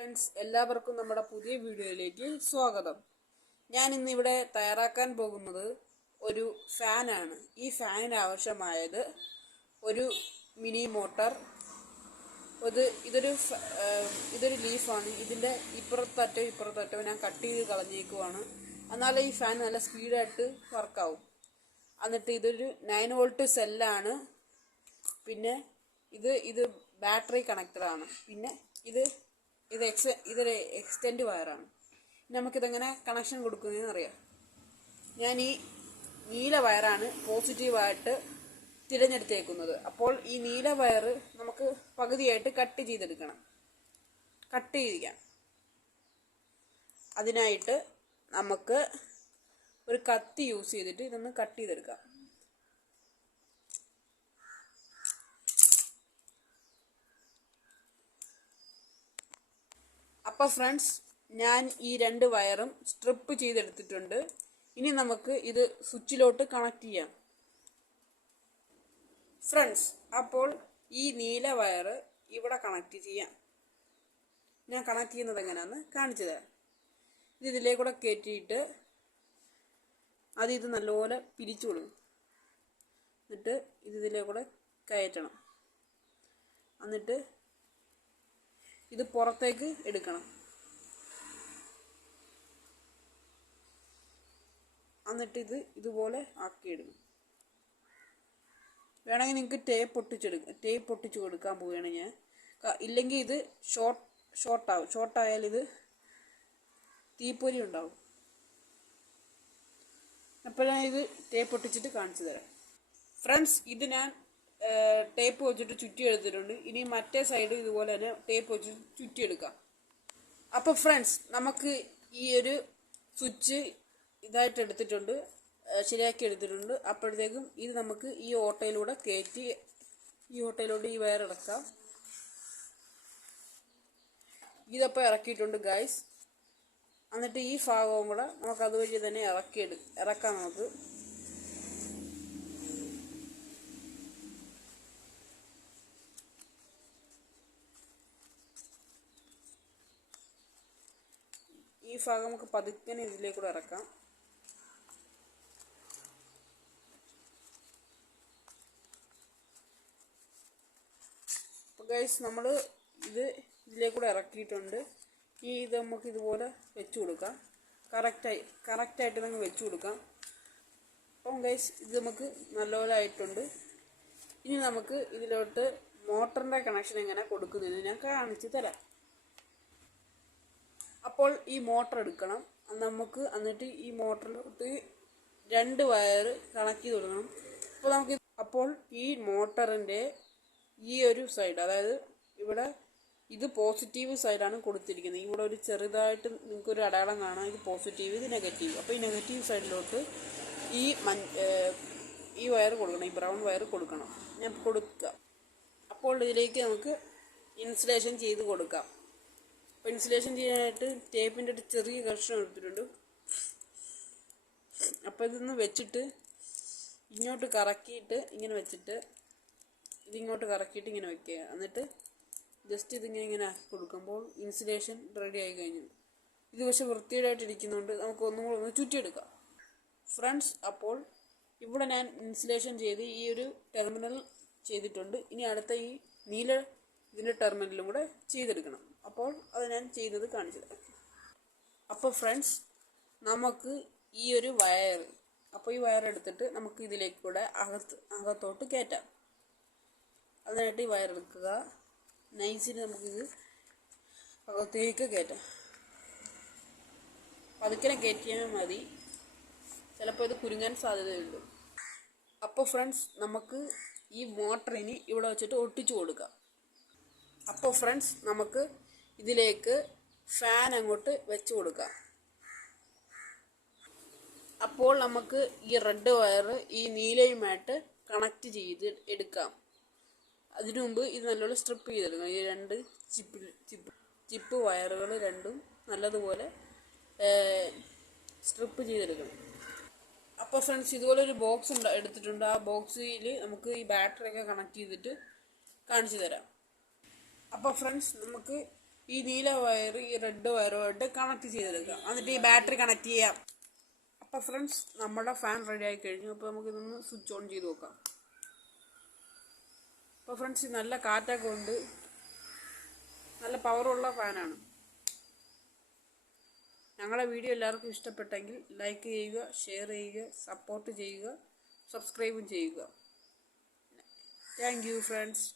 Friends, എല്ലാവർക്കും നമ്മുടെ പുതിയ വീഡിയോയിലേക്ക് സ്വാഗതം. ഞാൻ ഇന്നിവിടെ തയ്യാറാക്കാൻ പോകുന്നത് ഒരു ഫാനാണ്. ഈ ഫാനിന് ആവശ്യമായത് ഒരു മിനി മോട്ടർ, ഇതൊരു ലീഫാണ്. ഇതിൻ്റെ ഇപ്പുറത്തറ്റവും ഞാൻ കട്ട് ചെയ്ത് കളഞ്ഞേക്കുവാണ്. എന്നാലേ ഈ ഫാൻ നല്ല സ്പീഡായിട്ട് വർക്കാവും. എന്നിട്ട് ഇതൊരു 9 വോൾട്ട് സെല്ലാണ്. പിന്നെ ഇത് ബാറ്ററി കണക്റ്റഡാണ്. പിന്നെ ഇതൊരു എക്സ്റ്റെൻഡ് വയറാണ്. നമുക്കിതെങ്ങനെ കണക്ഷൻ കൊടുക്കുന്നതെന്ന് അറിയാം. ഞാൻ ഈ നീല വയറാണ് പോസിറ്റീവായിട്ട് തിരഞ്ഞെടുത്തേക്കുന്നത്. അപ്പോൾ ഈ നീല വയർ നമുക്ക് പകുതിയായിട്ട് കട്ട് ചെയ്തിരിക്കാം. അതിനായിട്ട് നമുക്ക് ഒരു കത്തി യൂസ് ചെയ്തിട്ട് ഇതൊന്ന് കട്ട് ചെയ്തെടുക്കാം. അപ്പോൾ ഫ്രണ്ട്സ്, ഞാൻ ഈ 2 വയറും സ്ട്രിപ്പ് ചെയ്തെടുത്തിട്ടുണ്ട്. ഇനി നമുക്ക് ഇത് സ്വിച്ചിലോട്ട് കണക്ട് ചെയ്യാം. ഫ്രണ്ട്സ്, അപ്പോൾ ഈ നീല വയർ ഇവിടെ കണക്ട് ചെയ്യാം. ഞാൻ കണക്ട് ചെയ്യുന്നത് എങ്ങനെയാണെന്ന് കാണിച്ചു തരാം. ഇതിലേക്കൂടെ കയറ്റിയിട്ട് ഇത് നല്ലപോലെ പിരിച്ചു കൊടുക്കും. എന്നിട്ട് ഇതിലേക്കൂടെ കയറ്റണം. എന്നിട്ട് ഇത് പുറത്തേക്ക് എടുക്കണം. എന്നിട്ട് ഇതുപോലെ ആക്കിയെടുക്കും. വേണമെങ്കിൽ നിങ്ങൾക്ക് ടേപ്പ് ഒട്ടിച്ച് കൊടുക്കാൻ പോവുകയാണ് ഞാൻ. ഇല്ലെങ്കിൽ ഇത് ഷോർട്ടായാൽ ഇത് തീപ്പൊരി ഉണ്ടാവും. അപ്പോൾ ഞാൻ ഇത് ടേപ്പ് ഒട്ടിച്ചിട്ട് കാണിച്ചു തരാം. ഫ്രണ്ട്സ്, ഇത് ഞാൻ ടേപ്പ് വെച്ചിട്ട് ചുറ്റി എടുത്തിട്ടുണ്ട്. ഇനി മറ്റേ സൈഡ് ഇതുപോലെ തന്നെ ടേപ്പ് വെച്ച് ചുറ്റിയെടുക്കാം. അപ്പോൾ ഫ്രണ്ട്സ്, നമുക്ക് ഈ ഒരു സ്വിച്ച് ഇതായിട്ട് എടുത്തിട്ടുണ്ട്, ശരിയാക്കി എടുത്തിട്ടുണ്ട്. അപ്പോഴത്തേക്കും ഇത് നമുക്ക് ഈ ഓട്ടയിലൂടെ കയറ്റി ഈ വയർ ഇറക്കാം. ഇതപ്പോൾ ഇറക്കിയിട്ടുണ്ട് ഗൈസ്. എന്നിട്ട് ഈ ഭാഗവും കൂടെ നമുക്ക് അതുവഴി തന്നെ ഇറക്കാം. നമുക്ക് ഈ ഭാഗം നമുക്ക് പതുക്കനെ ഇതിലേക്കൂടെ ഇറക്കാം. അപ്പോൾ ഗൈസ്, നമ്മൾ ഇതിലേക്കൂടെ ഇറക്കിയിട്ടുണ്ട്. ഇത് നമുക്ക് ഇതുപോലെ വെച്ച് കൊടുക്കാം. കറക്റ്റായിട്ട് നമുക്ക് വെച്ച് കൊടുക്കാം. അപ്പം ഗൈസ്, ഇത് നമുക്ക് നല്ലപോലെ ആയിട്ടുണ്ട്. ഇനി നമുക്ക് ഇതിലോട്ട് മോട്ടറിൻ്റെ കണക്ഷൻ എങ്ങനെ കൊടുക്കുന്നതെന്ന് ഞാൻ കാണിച്ചു തരാം. അപ്പോൾ ഈ മോട്ടർ എടുക്കണം. എന്നിട്ട് ഈ മോട്ടറിലോട്ട് 2 വയർ കണക്ട് ചെയ്ത് കൊടുക്കണം. അപ്പോൾ ഈ മോട്ടറിൻ്റെ ഈ ഒരു സൈഡ്, അതായത് ഇവിടെ ഇത് പോസിറ്റീവ് സൈഡാണ് കൊടുത്തിരിക്കുന്നത്. ഇവിടെ ഒരു ചെറുതായിട്ട് നിങ്ങൾക്കൊരു അടയാളം കാണാം. ഇത് പോസിറ്റീവ്, ഇത് നെഗറ്റീവ്. അപ്പോൾ ഈ നെഗറ്റീവ് സൈഡിലോട്ട് ഈ വയർ കൊടുക്കണം, ഈ ബ്രൗൺ വയർ കൊടുക്കണം. ഞാൻ കൊടുക്കുക. അപ്പോൾ ഇതിലേക്ക് നമുക്ക് ഇൻസുലേഷൻ ചെയ്ത് കൊടുക്കാം. അപ്പോൾ ഇൻസുലേഷൻ ചെയ്യാനായിട്ട് ടേപ്പിൻ്റെ ഒരു ചെറിയ കഷ്ണം എടുത്തിട്ടുണ്ട്. അപ്പോൾ ഇതൊന്ന് വെച്ചിട്ട് ഇങ്ങോട്ട് കറക്കിയിട്ട് ഇങ്ങനെ വെച്ചിട്ട് ഇതിങ്ങോട്ട് കറക്കിയിട്ട് ഇങ്ങനെ വെക്കുക. എന്നിട്ട് ജസ്റ്റ് ഇങ്ങനെ ആക്കി കൊടുക്കുമ്പോൾ ഇൻസുലേഷൻ റെഡി ആയി കഴിഞ്ഞു. ഇത് പക്ഷെ വൃത്തിയായിട്ടിരിക്കുന്നുണ്ട്. നമുക്ക് ഒന്നും കൂടെ ഒന്ന് ചുറ്റിയെടുക്കാം. ഫ്രണ്ട്സ്, അപ്പോൾ ഇവിടെ ഞാൻ ഇൻസുലേഷൻ ചെയ്ത് ഈ ഒരു ടെർമിനൽ ചെയ്തിട്ടുണ്ട്. ഇനി അടുത്ത ഈ നീല ഇതിൻ്റെ ടെർമിനലും കൂടെ ചെയ്തെടുക്കണം. അപ്പോൾ അത് ഞാൻ ചെയ്യുന്നത് കാണിച്ചു തരാം. അപ്പോൾ ഫ്രണ്ട്സ്, നമുക്ക് ഈ ഒരു വയർ, അപ്പോൾ ഈ വയർ എടുത്തിട്ട് നമുക്ക് ഇതിലേക്കൂടെ അകത്തോട്ട് കയറ്റാം. അതിനായിട്ട് ഈ വയർ എടുക്കുക. നൈസിന് നമുക്കിത് അകത്തേക്ക് കയറ്റാം. പതുക്കെ കയറ്റിയാൽ മതി, ചിലപ്പോൾ ഇത് കുരുങ്ങാൻ സാധ്യതയുള്ളൂ. അപ്പോൾ ഫ്രണ്ട്സ്, നമുക്ക് ഈ മോട്ടറിന് ഇവിടെ വെച്ചിട്ട് ഒട്ടിച്ചു കൊടുക്കാം. അപ്പോൾ ഫ്രണ്ട്സ്, നമുക്ക് ഇതിലേക്ക് ഫാൻ അങ്ങോട്ട് വെച്ച് കൊടുക്കാം. അപ്പോൾ നമുക്ക് ഈ റെഡ് വയർ ഈ നീലയുമായിട്ട് കണക്ട് ചെയ്ത് എടുക്കാം. അതിനു മുമ്പ് ഇത് നല്ലോണം സ്ട്രിപ്പ് ചെയ്തെടുക്കണം. ഈ 2 ചിപ്പ് വയറുകൾ രണ്ടും നല്ലതുപോലെ സ്ട്രിപ്പ് ചെയ്തെടുക്കണം. അപ്പോൾ ഫ്രണ്ട്സ്, ഇതുപോലെ ഒരു ബോക്സ് എടുത്തിട്ടുണ്ട്. ആ ബോക്സിൽ നമുക്ക് ഈ ബാറ്ററിയൊക്കെ കണക്ട് ചെയ്തിട്ട് കാണിച്ചു തരാം. അപ്പോൾ ഫ്രണ്ട്സ്, നമുക്ക് ഈ നീല വയർ ഈ റെഡ് വയറുമായിട്ട് കണക്ട് ചെയ്തെടുക്കുക. എന്നിട്ട് ഈ ബാറ്ററി കണക്ട് ചെയ്യാം. അപ്പോൾ ഫ്രണ്ട്സ്, നമ്മുടെ ഫാൻ റെഡി ആയി കഴിഞ്ഞു. അപ്പോൾ നമുക്കിതൊന്ന് സ്വിച്ച് ഓൺ ചെയ്ത് നോക്കാം. അപ്പോൾ ഫ്രണ്ട്സ്, നല്ല കാറ്റൊക്കെ ഉണ്ട്, നല്ല പവറുള്ള ഫാനാണ്. ഞങ്ങളുടെ വീഡിയോ എല്ലാവർക്കും ഇഷ്ടപ്പെട്ടെങ്കിൽ ലൈക്ക് ചെയ്യുക, ഷെയർ ചെയ്യുക, സപ്പോർട്ട് ചെയ്യുക, സബ്സ്ക്രൈബും ചെയ്യുക. Thank you friends.